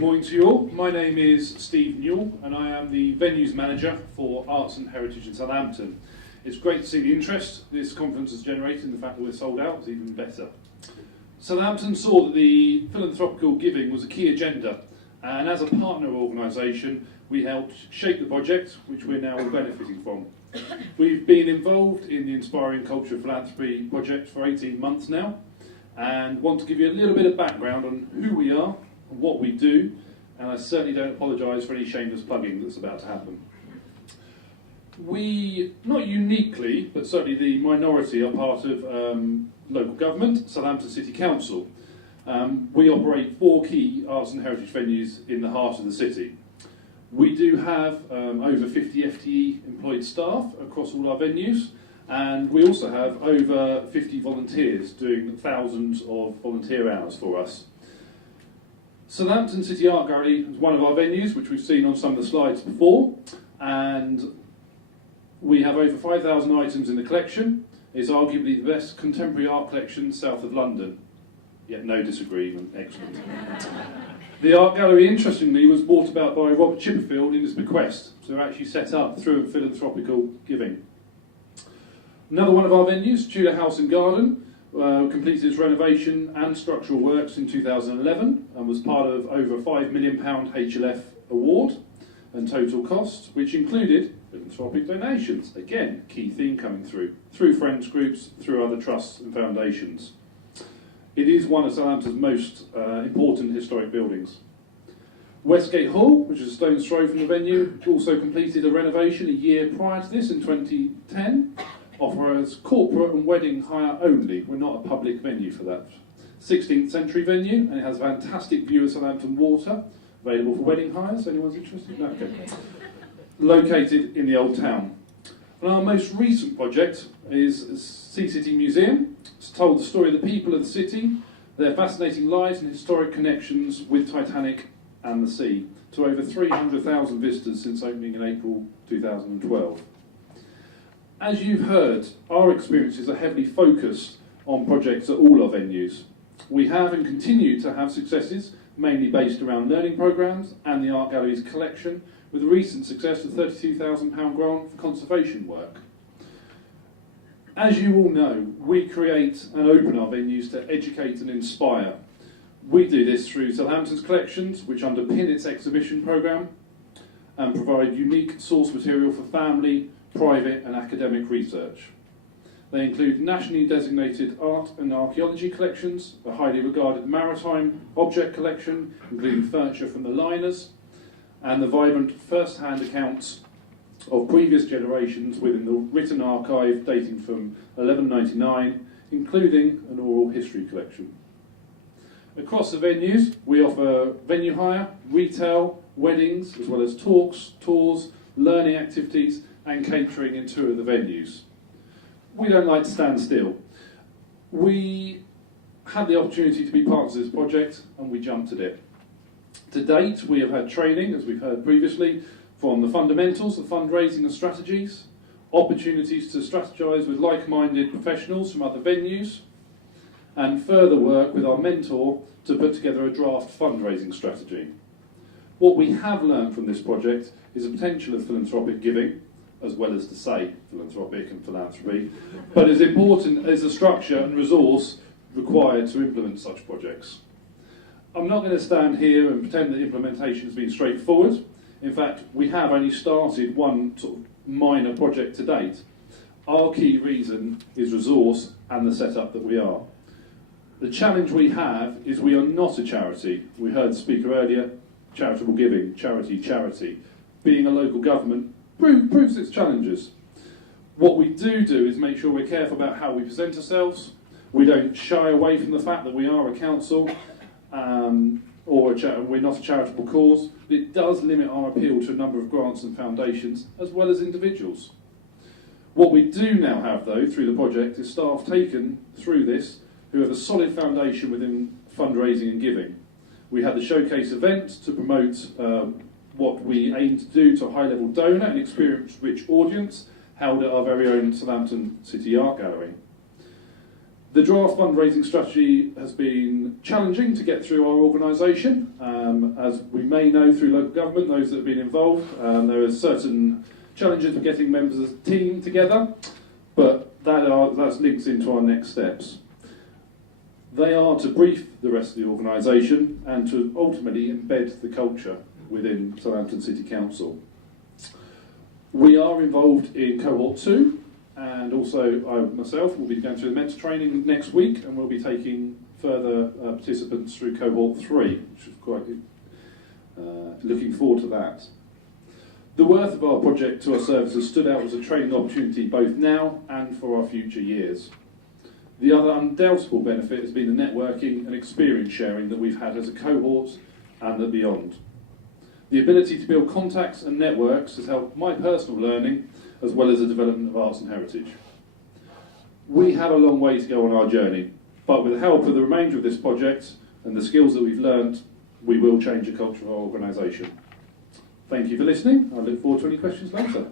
Good morning to you all. My name is Steve Newell and I am the Venues Manager for Arts and Heritage in Southampton. It's great to see the interest this conference has generated, and the fact that we're sold out is even better. Southampton saw that the philanthropical giving was a key agenda, and as a partner organisation we helped shape the project, which we're now benefiting from. We've been involved in the Inspiring Culture of Philanthropy project for 18 months now, and want to give you a little bit of background on who we are and what we do, and I certainly don't apologise for any shameless plugging that's about to happen. We, not uniquely, but certainly the minority, are part of local government, Southampton City Council. We operate 4 key arts and heritage venues in the heart of the city. We do have over 50 FTE employed staff across all our venues, and we also have over 50 volunteers doing thousands of volunteer hours for us. Southampton City Art Gallery is one of our venues, which we've seen on some of the slides before, and we have over 5,000 items in the collection. It's arguably the best contemporary art collection south of London. Yet no disagreement, excellent. The art gallery, interestingly, was brought about by Robert Chipperfield in his bequest, so they're actually set up through philanthropical giving. Another one of our venues, Tudor House and Garden, completed its renovation and structural works in 2011 and was part of over a £5 million HLF award and total cost, which included philanthropic donations. Again, key theme coming through friends groups, through other trusts and foundations. It is one of Southampton's most important historic buildings. Westgate Hall, which is a stone's throw from the venue, also completed a renovation a year prior to this in 2010. Offers corporate and wedding hire only. We're not a public venue for that. 16th century venue, and it has a fantastic view of Southampton Water, available for wedding hires. Anyone's interested? No? Okay. Located in the Old Town. And our most recent project is Sea City Museum. It's told the story of the people of the city, their fascinating lives and historic connections with Titanic and the sea, to over 300,000 visitors since opening in April 2012. As you've heard, our experiences are heavily focused on projects at all our venues. We have and continue to have successes, mainly based around learning programmes and the art gallery's collection, with a recent success of £32,000 grant for conservation work. As you all know, we create and open our venues to educate and inspire. We do this through Southampton's collections, which underpin its exhibition programme and provide unique source material for family, private and academic research. They include nationally designated art and archaeology collections, a highly regarded maritime object collection, including furniture from the liners, and the vibrant first-hand accounts of previous generations within the written archive dating from 1199, including an oral history collection. Across the venues, we offer venue hire, retail, weddings, as well as talks, tours, learning activities, and catering in 2 of the venues. We don't like to stand still. We had the opportunity to be part of this project and we jumped at it. To date, we have had training, as we've heard previously, from the fundamentals of fundraising and strategies, opportunities to strategise with like-minded professionals from other venues, and further work with our mentor to put together a draft fundraising strategy. What we have learned from this project is the potential of philanthropic giving, as well as to say philanthropic and philanthropy, but as important as the structure and resource required to implement such projects. I'm not going to stand here and pretend that implementation has been straightforward. In fact, we have only started one sort of minor project to date. Our key reason is resource and the setup that we are. The challenge we have is we are not a charity. We heard the speaker earlier, charitable giving, charity. Being a local government proves its challenges. What we do is make sure we're careful about how we present ourselves. We don't shy away from the fact that we are a council or we're not a charitable cause. It does limit our appeal to a number of grants and foundations, as well as individuals. What we do now have, though, through the project is staff taken through this who have a solid foundation within fundraising and giving. We had the showcase event to promote what we aim to do to a high-level donor and experience-rich audience held at our very own Southampton City Art Gallery. The draft fundraising strategy has been challenging to get through our organisation. As we may know through local government, those that have been involved, there are certain challenges for getting members of the team together, but that links into our next steps. They are to brief the rest of the organisation and to ultimately embed the culture within Southampton City Council. We are involved in cohort 2, and also I myself will be going through the mentor training next week, and we'll be taking further participants through cohort 3, which is quite looking forward to that. The worth of our project to our services stood out as a training opportunity both now and for our future years. The other undoubtable benefit has been the networking and experience sharing that we've had as a cohort and beyond. The ability to build contacts and networks has helped my personal learning as well as the development of arts and heritage. We have a long way to go on our journey, but with the help of the remainder of this project and the skills that we've learned, we will change the culture of our organisation. Thank you for listening. I look forward to any questions later.